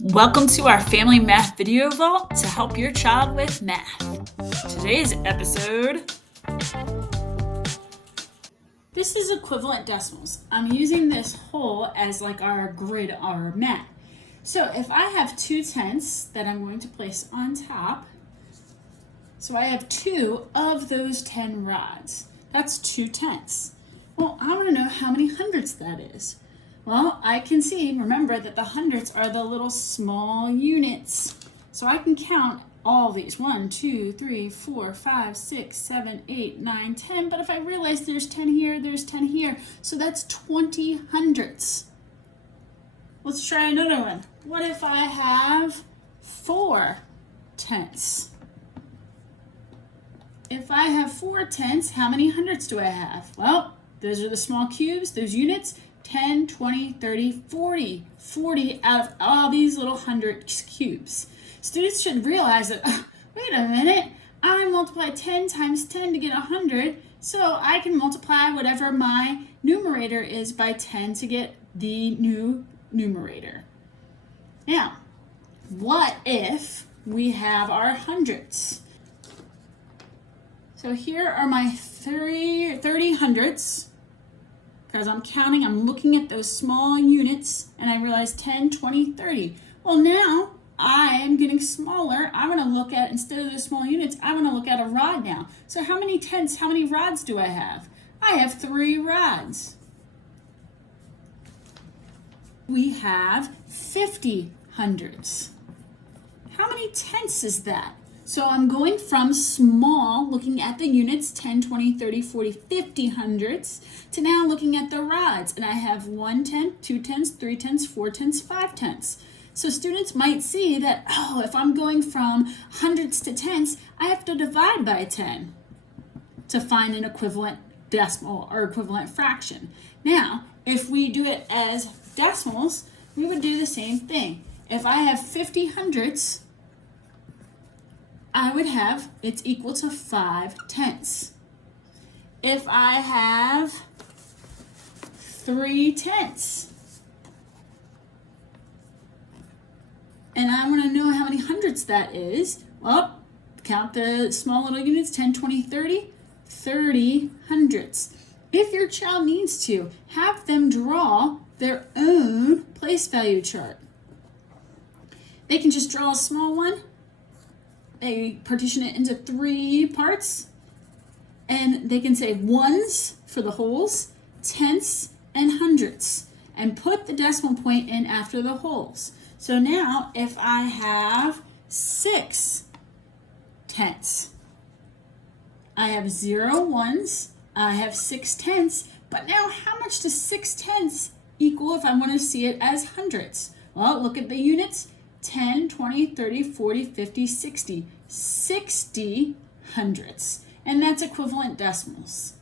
Welcome to our Family Math Video Vault to help your child with math. Today's episode. This is equivalent decimals. I'm using this whole as like our grid, our mat. So if I have 2/10 that I'm going to place on top, so I have 2 of those 10 rods. That's 2/10. Well, I want to know how many hundredths that is. Well, I can see, remember that the hundredths are the little small units. So I can count all these, 1, 2, 3, 4, 5, 6, 7, 8, 9, 10. But if I realize there's 10 here, there's 10 here. So that's 20 hundredths. Let's try another one. What if I have 4/10? If I have 4/10, how many hundredths do I have? Well, those are the small cubes, those units. 10, 20, 30, 40. 40 out of all these little hundred cubes. Students should realize that, wait a minute, I multiply 10 times 10 to get 100, so I can multiply whatever my numerator is by 10 to get the new numerator. Now, what if we have our hundredths? So here are my 30 hundredths. Because I'm counting, I'm looking at those small units, and I realize 10, 20, 30. Well, now I am getting smaller. I want to look at, instead of the small units, I want to look at a rod now. So how many tenths, how many rods do I have? I have 3 rods. We have 50 hundredths. How many tenths is that? So I'm going from small, looking at the units, 10, 20, 30, 40, 50 hundredths, to now looking at the rods. And I have 1/10, 2/10, 3/10, 4/10, 5/10. So students might see that, oh, if I'm going from hundredths to tenths, I have to divide by 10 to find an equivalent decimal or equivalent fraction. Now, if we do it as decimals, we would do the same thing. If I have 50 hundredths, I would have it's equal to 5/10. If I have 3/10, and I want to know how many hundredths that is, well, count the small little units, 10, 20, 30, 30 hundredths. If your child needs to, have them draw their own place value chart. They can just draw a small one. They partition it into 3 parts, and they can say ones for the wholes, tenths, and hundredths, and put the decimal point in after the wholes. So now, if I have 6/10, I have 0 ones, I have 6/10, but now how much does 6/10 equal if I want to see it as hundredths? Well, look at the units. 10, 20, 30, 40, 50, 60. 60 hundredths. And that's equivalent decimals.